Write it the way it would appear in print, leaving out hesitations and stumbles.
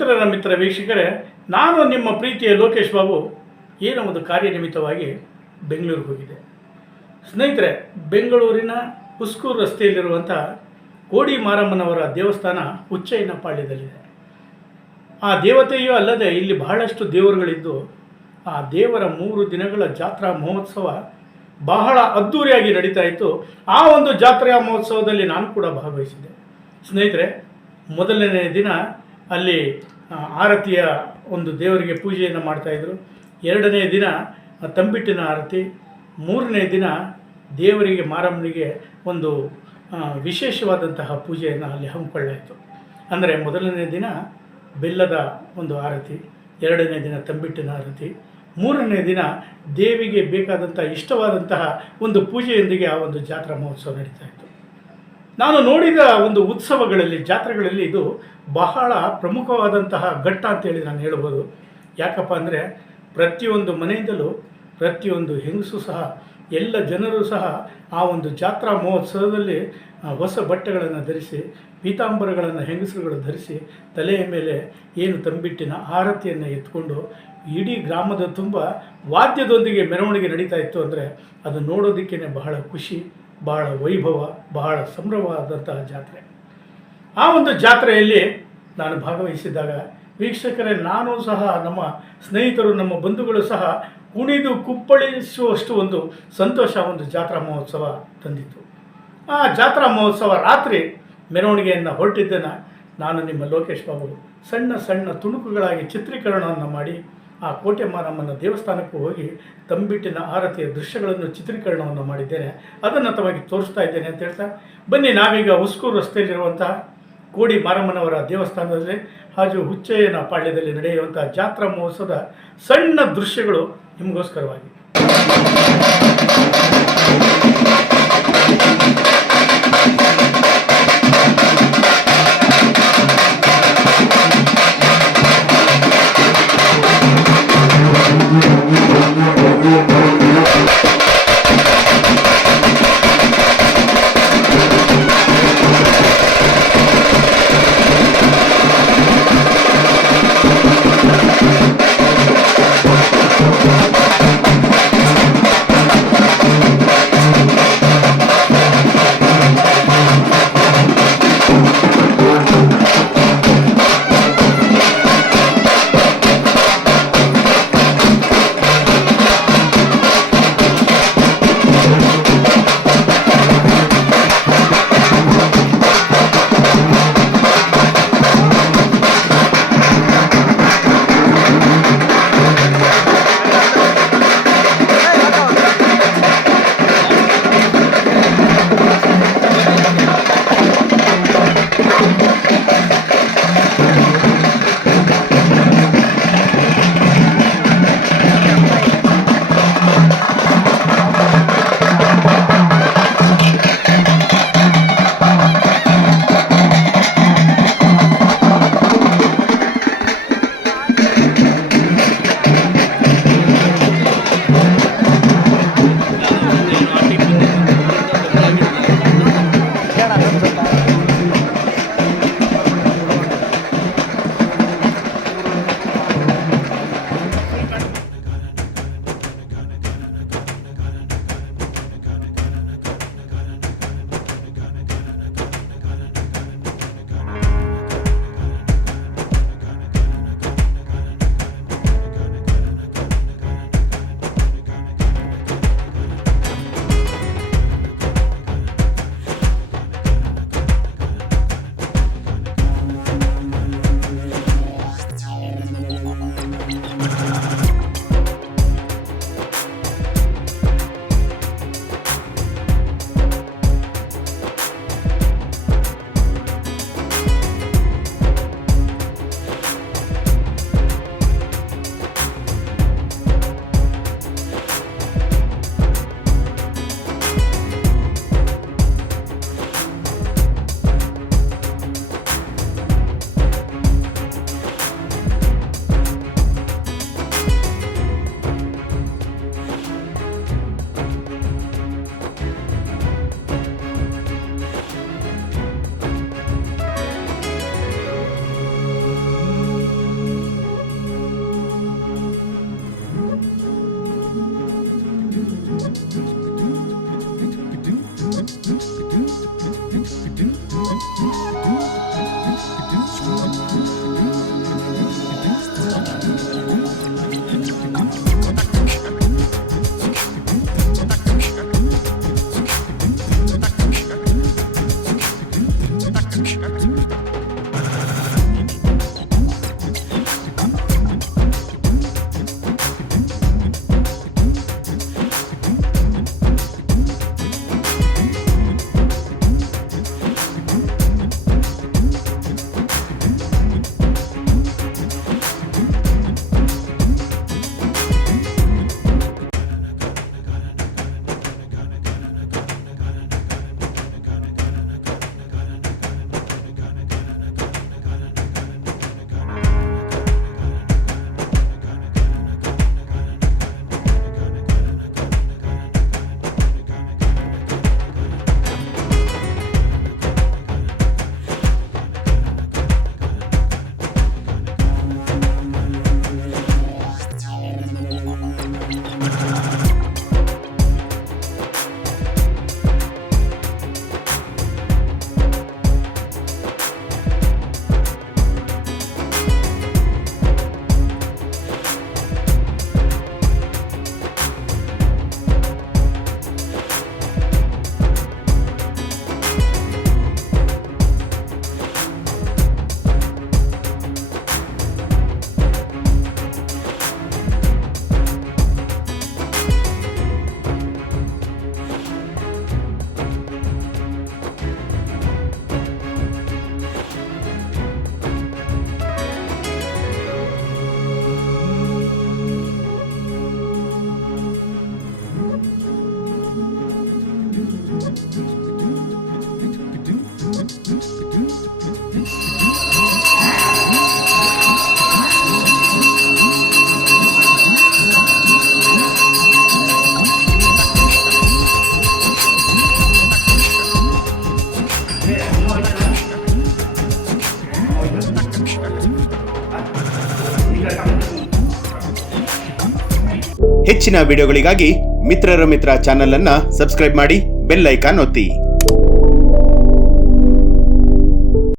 ಮಿತ್ರರ ಮಿತ್ರ ವೀಕ್ಷಕರೇ, ನಾನು ನಿಮ್ಮ ಪ್ರೀತಿಯ ಲೋಕೇಶ್ ಬಾಬು ಏನೋ ಒಂದು ಕಾರ್ಯನಿಮಿತ್ತವಾಗಿ ಬೆಂಗಳೂರಿಗೆ ಹೋಗಿದೆ. ಸ್ನೇಹಿತರೆ, ಬೆಂಗಳೂರಿನ ಹುಸ್ಕೂರು ರಸ್ತೆಯಲ್ಲಿರುವಂಥ ಕೋಡಿ ಮಾರಮ್ಮನವರ ದೇವಸ್ಥಾನ ಹುಚ್ಚಯ್ಯನಪಾಳ್ಯದಲ್ಲಿದೆ. ಆ ದೇವತೆಯೂ ಅಲ್ಲದೆ ಇಲ್ಲಿ ಬಹಳಷ್ಟು ದೇವರುಗಳಿದ್ದು ಆ ದೇವರ 3 ದಿನಗಳ ಜಾತ್ರಾ ಮಹೋತ್ಸವ ಬಹಳ ಅದ್ಧೂರಿಯಾಗಿ ನಡೀತಾ ಇತ್ತು. ಆ ಒಂದು ಜಾತ್ರಾ ಮಹೋತ್ಸವದಲ್ಲಿ ನಾನು ಕೂಡ ಭಾಗವಹಿಸಿದ್ದೆ. ಸ್ನೇಹಿತರೆ, ಮೊದಲನೇ ದಿನ ಅಲ್ಲಿ ಆರತಿಯ ಒಂದು ದೇವರಿಗೆ ಪೂಜೆಯನ್ನು ಮಾಡ್ತಾಯಿದ್ರು. 2ನೇ ದಿನ ತಂಬಿಟ್ಟಿನ ಆರತಿ, 3ನೇ ದಿನ ದೇವರಿಗೆ ಮಾರಮ್ಮನಿಗೆ ಒಂದು ವಿಶೇಷವಾದಂತಹ ಪೂಜೆಯನ್ನು ಅಲ್ಲಿ ಹಮ್ಮಿಕೊಳ್ಳಾಯಿತು. ಅಂದರೆ ಮೊದಲನೇ ದಿನ ಬೆಲ್ಲದ ಒಂದು ಆರತಿ, 2ನೇ ದಿನ ತಂಬಿಟ್ಟಿನ ಆರತಿ, 3ನೇ ದಿನ ದೇವಿಗೆ ಬೇಕಾದಂಥ ಇಷ್ಟವಾದಂತಹ ಒಂದು ಪೂಜೆಯೊಂದಿಗೆ ಆ ಒಂದು ಜಾತ್ರಾ ಮಹೋತ್ಸವ ನಡೀತಾ ಇತ್ತು. ನಾನು ನೋಡಿದ ಒಂದು ಉತ್ಸವಗಳಲ್ಲಿ, ಜಾತ್ರೆಗಳಲ್ಲಿ ಇದು ಬಹಳ ಪ್ರಮುಖವಾದಂತಹ ಘಟ್ಟ ಅಂತೇಳಿ ನಾನು ಹೇಳ್ಬೋದು. ಯಾಕಪ್ಪ ಅಂದರೆ ಪ್ರತಿಯೊಂದು ಮನೆಯಿಂದಲೂ ಪ್ರತಿಯೊಂದು ಹೆಂಗಸು ಸಹ, ಎಲ್ಲ ಜನರು ಸಹ ಆ ಒಂದು ಜಾತ್ರಾ ಮಹೋತ್ಸವದಲ್ಲಿ ಹೊಸ ಬಟ್ಟೆಗಳನ್ನು ಧರಿಸಿ, ಪೀತಾಂಬರಗಳನ್ನು ಹೆಂಗಸರುಗಳು ಧರಿಸಿ, ತಲೆಯ ಮೇಲೆ ಏನು ತಂಬಿಟ್ಟಿನ ಆರತಿಯನ್ನು ಎತ್ಕೊಂಡು ಇಡೀ ಗ್ರಾಮದ ತುಂಬ ವಾದ್ಯದೊಂದಿಗೆ ಮೆರವಣಿಗೆ ನಡೀತಾ ಇತ್ತು. ಅಂದರೆ ಅದು ನೋಡೋದಕ್ಕೇ ಬಹಳ ಖುಷಿ, ಬಹಳ ವೈಭವ, ಬಹಳ ಸಂಭ್ರಮವಾದಂತಹ ಜಾತ್ರೆ. ಆ ಒಂದು ಜಾತ್ರೆಯಲ್ಲಿ ನಾನು ಭಾಗವಹಿಸಿದ್ದಾಗ ವೀಕ್ಷಕರೇ, ನಾನು ಸಹ, ನಮ್ಮ ಸ್ನೇಹಿತರು, ನಮ್ಮ ಬಂಧುಗಳು ಸಹ ಕುಣಿದು ಕುಪ್ಪಳಿಸುವಷ್ಟು ಒಂದು ಸಂತೋಷ ಒಂದು ಜಾತ್ರಾ ಮಹೋತ್ಸವ ತಂದಿತ್ತು. ಆ ಜಾತ್ರಾ ಮಹೋತ್ಸವ ರಾತ್ರಿ ಮೆರವಣಿಗೆಯನ್ನು ಹೊರಟಿದ್ದನ್ನು ನಾನು ನಿಮ್ಮ ಲೋಕೇಶ್ ಬಾಬು ಸಣ್ಣ ಸಣ್ಣ ತುಣುಕುಗಳಾಗಿ ಚಿತ್ರೀಕರಣವನ್ನು ಮಾಡಿ ಆ ಕೋಟೆ ಮಾರಮ್ಮನ ದೇವಸ್ಥಾನಕ್ಕೂ ಹೋಗಿ ತಂಬಿಟ್ಟಿನ ಆರತಿಯ ದೃಶ್ಯಗಳನ್ನು ಚಿತ್ರೀಕರಣವನ್ನು ಮಾಡಿದ್ದೇನೆ. ಅದನ್ನು ತಮಗೆ ತೋರಿಸ್ತಾ ಇದ್ದೇನೆ ಅಂತ ಹೇಳ್ತಾ, ಬನ್ನಿ ನಾವೀಗ ಹುಸ್ಕೂರು ರಸ್ತೆಯಲ್ಲಿರುವಂತಹ ಕೋಡಿ ಮಾರಮ್ಮನವರ ದೇವಸ್ಥಾನದಲ್ಲಿ ಹಾಗೂ ಹುಚ್ಚಯ್ಯನಪಾಳ್ಯದಲ್ಲಿ ನಡೆಯುವಂಥ ಜಾತ್ರಾ ಮಹೋತ್ಸವದ ಸಣ್ಣ ದೃಶ್ಯಗಳು ನಿಮಗೋಸ್ಕರವಾಗಿ. ಹೆಚ್ಚಿನ ವಿಡಿಯೋಗಳಿಗಾಗಿ ಮಿತ್ರರ ಮಿತ್ರ ಚಾನೆಲ್ ಅನ್ನ ಸಬ್ಸ್ಕ್ರೈಬ್ ಮಾಡಿ, ಬೆಲ್ ಐಕಾನ್ ಒತ್ತಿ.